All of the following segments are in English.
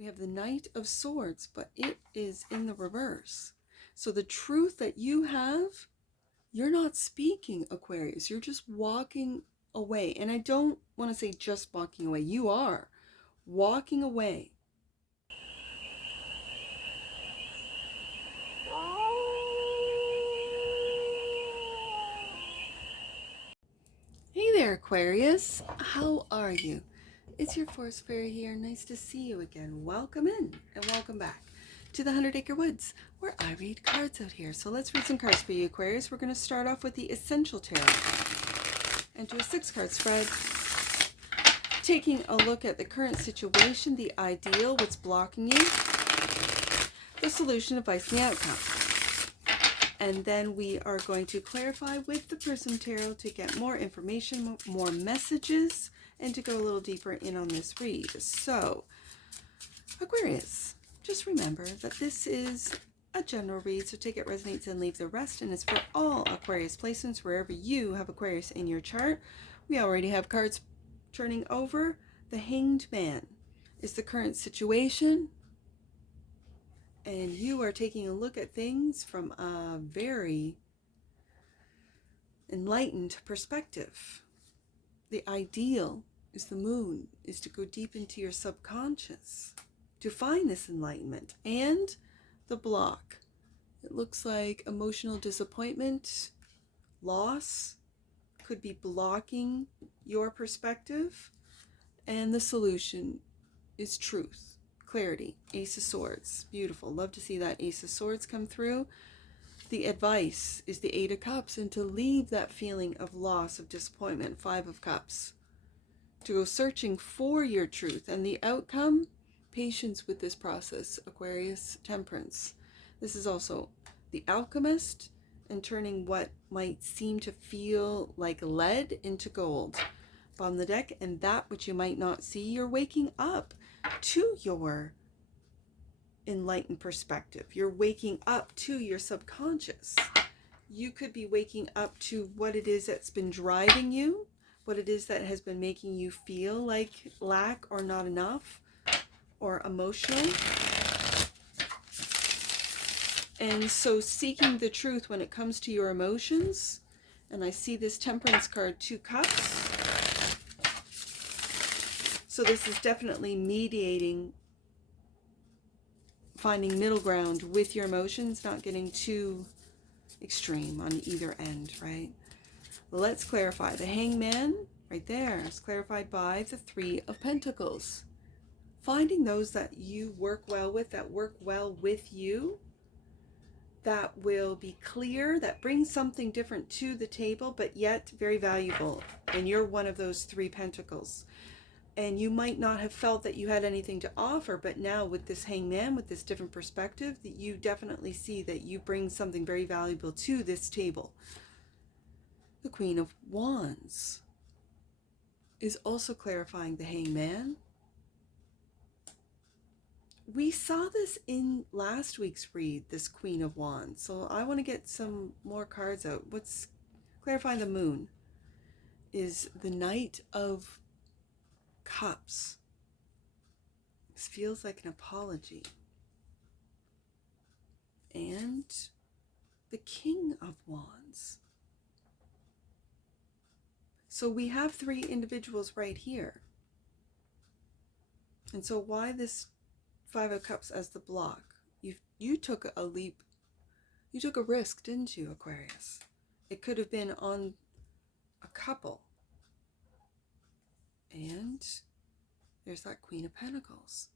We have the Knight of Swords, but it is in the reverse. So the truth that you have, you're not speaking, Aquarius. You're just walking away. And I don't want to say just walking away. You are walking away. Hey there, Aquarius. How are you? It's your Forest Fairy here. Nice to see you again. Welcome in and welcome back to the 100 Acre Woods, where I read cards out here. So let's read some cards for you, Aquarius. We're going to start off with the Essential Tarot and do a 6-card spread, taking a look at the current situation, the ideal, what's blocking you, the solution, advice, and the outcome. And then we are going to clarify with the PRISM Tarot to get more information, more messages, and to go a little deeper in on this read. So, Aquarius, just remember that this is a general read, so take it resonates and leave the rest, and it's for all Aquarius placements wherever you have Aquarius in your chart. We already have cards turning over. The Hanged Man is the current situation, and you are taking a look at things from a very enlightened perspective. The ideal is the Moon, is to go deep into your subconscious to find this enlightenment. And the block, it looks like emotional disappointment, loss could be blocking your perspective. And the solution is truth, clarity, Ace of Swords. Beautiful. Love to see that Ace of Swords come through. The advice is the 8 of Cups, and to leave that feeling of loss, of disappointment, 5 of Cups. To go searching for your truth, and the outcome, patience with this process, Aquarius, Temperance. This is also the Alchemist, and turning what might seem to feel like lead into gold. On the deck, and that which you might not see, you're waking up to your enlightened perspective. You're waking up to your subconscious. You could be waking up to what it is that's been driving you, what it is that has been making you feel like lack or not enough or emotional. And so seeking the truth when it comes to your emotions, and I see this Temperance card, 2 Cups. So this is definitely mediating, finding middle ground with your emotions, not getting too extreme on either end, right? Let's clarify. The Hangman right there is clarified by the 3 of Pentacles. Finding those that you work well with, that work well with you, that will be clear, that bring something different to the table, but yet very valuable. And you're one of those 3 Pentacles. And you might not have felt that you had anything to offer, but now with this Hangman, with this different perspective, that you definitely see that you bring something very valuable to this table. The Queen of Wands is also clarifying the Hangman. We saw this in last week's read, this Queen of Wands. So I want to get some more cards out. What's clarifying the Moon is the Knight of Cups. This feels like an apology. And the King of Wands. So we have 3 individuals right here. And so why this 5 of Cups as the block? You took a leap. You took a risk, didn't you, Aquarius? It could have been on a couple. And there's that Queen of Pentacles.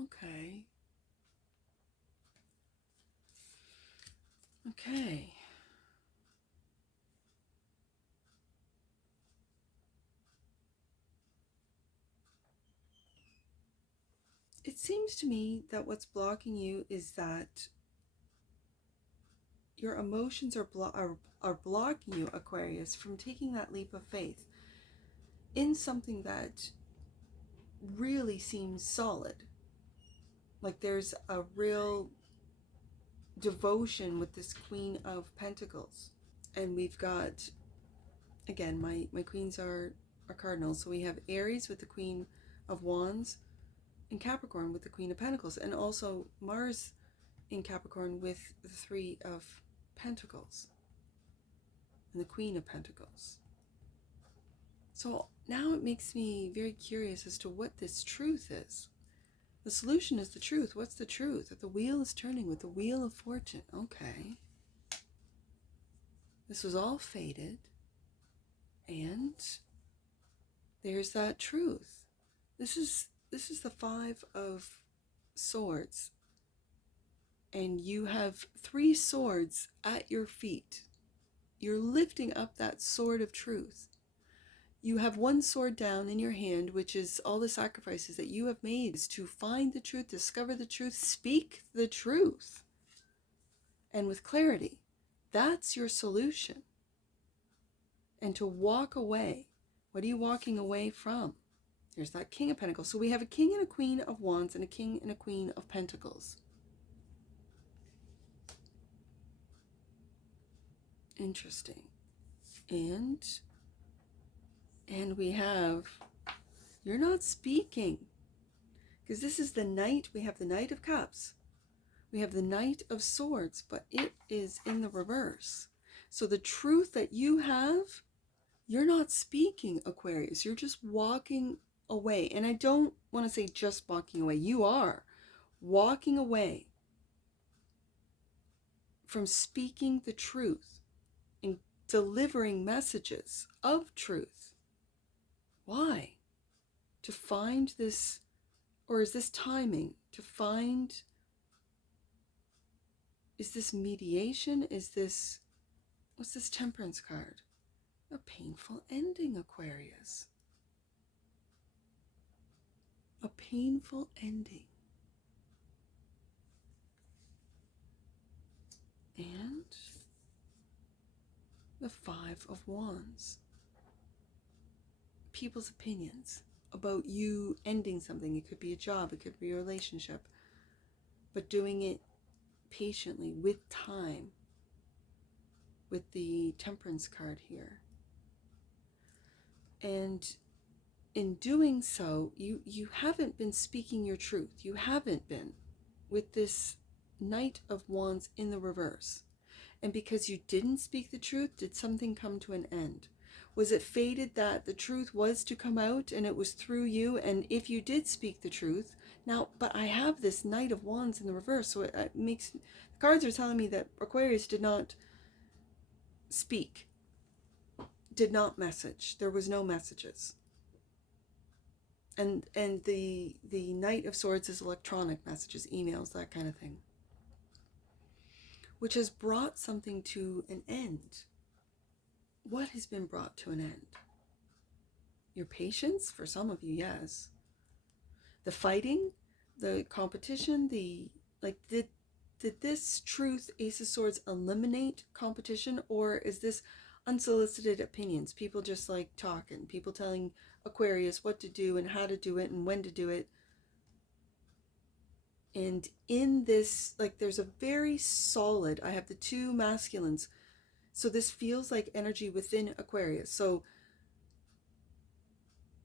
Okay. Okay. It seems to me that what's blocking you is that your emotions are blocking you, Aquarius, from taking that leap of faith in something that really seems solid. Like there's a real devotion with this Queen of Pentacles. And we've got, again, my queens are are cardinals. So we have Aries with the Queen of Wands and Capricorn with the Queen of Pentacles, and also Mars in Capricorn with the Three of Pentacles and the Queen of Pentacles. So now it makes me very curious as to what this truth is. The solution is the truth. What's the truth? That the wheel is turning with the Wheel of Fortune. Okay. This was all fated. And there's that truth. This is the Five of Swords. And you have 3 swords at your feet. You're lifting up that sword of truth. You have 1 sword down in your hand, which is all the sacrifices that you have made to find the truth, discover the truth, speak the truth. And with clarity, that's your solution. And to walk away. What are you walking away from? There's that King of Pentacles. So we have a King and a Queen of Wands and a King and a Queen of Pentacles. Interesting. And we have, you're not speaking. Because this is the Knight. We have the Knight of Cups. We have the Knight of Swords, but it is in the reverse. So the truth that you have, you're not speaking, Aquarius. You're just walking away. And I don't want to say just walking away. You are walking away from speaking the truth and delivering messages of truth. Why? To find this, or is this timing? To find, is this mediation? Is this, what's this Temperance card? A painful ending, Aquarius. A painful ending. And the Five of Wands. People's opinions about you ending something. It could be a job, it could be a relationship, but doing it patiently, with time, with the Temperance card here. And in doing so, you haven't been speaking your truth. You haven't been, with this Knight of Wands in the reverse. And because you didn't speak the truth, did something come to an end? Was it fated that the truth was to come out and it was through you? And if you did speak the truth, now, but I have this Knight of Wands in the reverse, so it makes, the cards are telling me that Aquarius did not speak, did not message. There was no messages. And the Knight of Swords is electronic messages, emails, that kind of thing, which has brought something to an end. What has been brought to an end? Your patience, for some of you, yes. The fighting, the competition, did this truth, Ace of Swords, eliminate competition, or is this unsolicited opinions? People just like talking, people telling Aquarius what to do and how to do it and when to do it. And in this, like, there's a very solid, I have the 2 masculines. So this feels like energy within Aquarius. So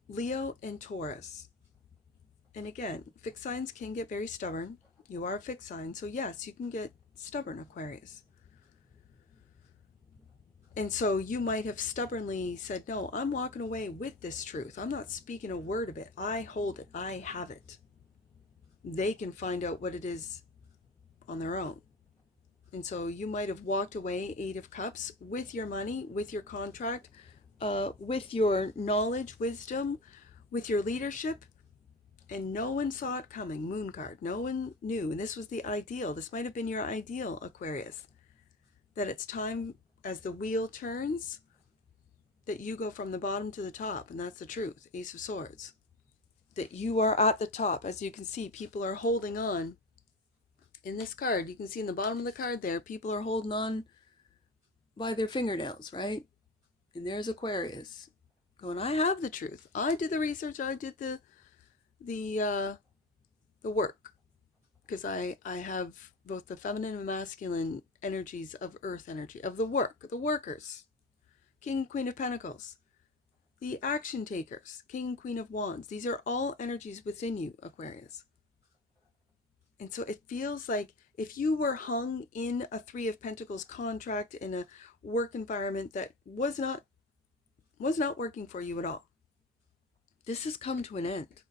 Leo and Taurus. And again, fixed signs can get very stubborn. You are a fixed sign. So yes, you can get stubborn, Aquarius. And so you might have stubbornly said, no, I'm walking away with this truth. I'm not speaking a word of it. I hold it. I have it. They can find out what it is on their own. And so you might have walked away, 8 of Cups, with your money, with your contract, with your knowledge, wisdom, with your leadership, and no one saw it coming. Moon card. No one knew. And this was the ideal. This might have been your ideal, Aquarius. That it's time, as the wheel turns, that you go from the bottom to the top. And that's the truth. Ace of Swords. That you are at the top. As you can see, people are holding on. In this card, you can see in the bottom of the card there, people are holding on by their fingernails, right? And there's Aquarius going, I have the truth. I did the research. I did the work. Because I have both the feminine and masculine energies of earth energy, of the work, the workers. King, Queen of Pentacles. the action takers, King and Queen of Wands. These are all energies within you, Aquarius. And so it feels like if you were hung in a Three of Pentacles contract in a work environment that was not working for you at all, this has come to an end.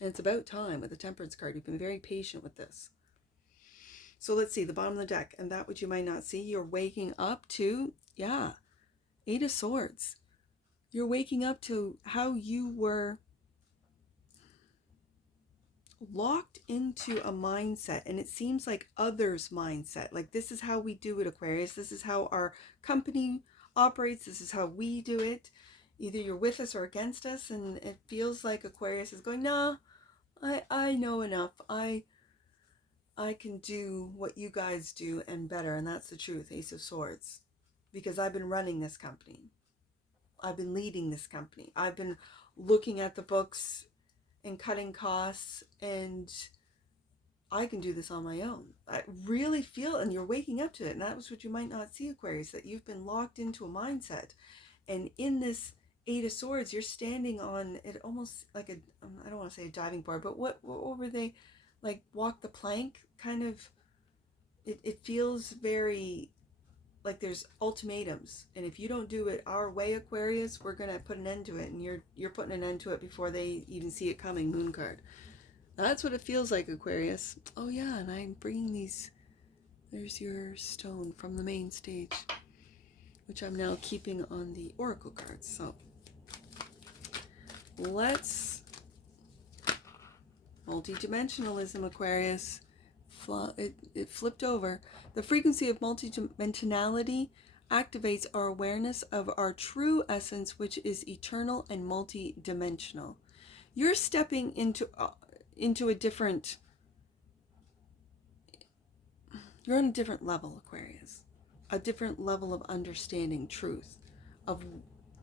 And it's about time with the Temperance card. You've been very patient with this. So let's see, the bottom of the deck, and that which you might not see, you're waking up to, yeah, Eight of Swords. You're waking up to how you were locked into a mindset, and it seems like others' mindset. Like, this is how we do it, Aquarius. This is how our company operates. This is how we do it. Either you're with us or against us, and it feels like Aquarius is going, nah, I know enough. I can do what you guys do and better, and that's the truth, Ace of Swords. Because I've been running this company. I've been leading this company. I've been looking at the books and cutting costs, and I can do this on my own. I really feel, and you're waking up to it, and that was what you might not see, Aquarius, that you've been locked into a mindset. And in this Eight of Swords, you're standing on it almost like a, I don't want to say a diving board, but what were they, like walk the plank kind of? It feels very like there's ultimatums, and if you don't do it our way, Aquarius, we're gonna put an end to it, and you're putting an end to it before they even see it coming. Moon card. That's what it feels like, Aquarius. Oh yeah, and I'm bringing these. There's your stone from the main stage, which I'm now keeping on the oracle cards. So let's multidimensionalism, Aquarius. It flipped over. The frequency of multidimensionality activates our awareness of our true essence, which is eternal and multidimensional. You're stepping into a different, you're on a different level, Aquarius. A different level of understanding truth of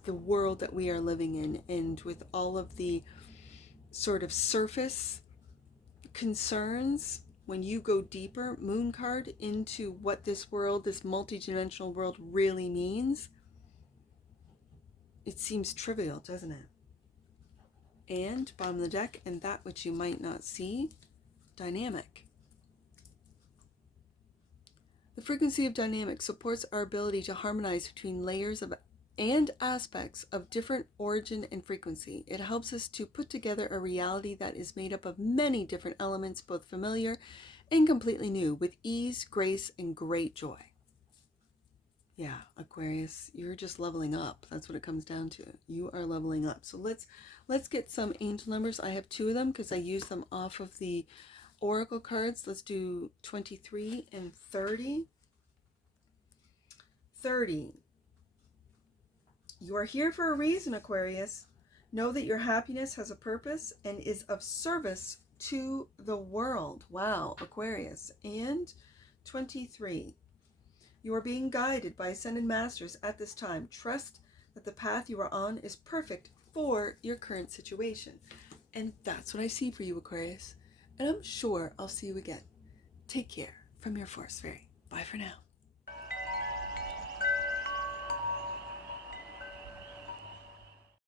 the world that we are living in, and with all of the sort of surface concerns. When you go deeper, Moon card, into what this world, this multidimensional world really means, it seems trivial, doesn't it? And bottom of the deck, and that which you might not see, dynamic. The frequency of dynamic supports our ability to harmonize between layers of and aspects of different origin and frequency. It helps us to put together a reality that is made up of many different elements, both familiar and completely new, with ease, grace, and great joy. Yeah, Aquarius, you're just leveling up. That's what it comes down to. You are leveling up. So let's get some angel numbers. I have 2 of them because I use them off of the oracle cards. Let's do 23 and 30. 30. You are here for a reason, Aquarius. Know that your happiness has a purpose and is of service to the world. Wow, Aquarius. And 23. You are being guided by ascended masters at this time. Trust that the path you are on is perfect for your current situation. And that's what I see for you, Aquarius. And I'm sure I'll see you again. Take care from your Force Fairy. Bye for now.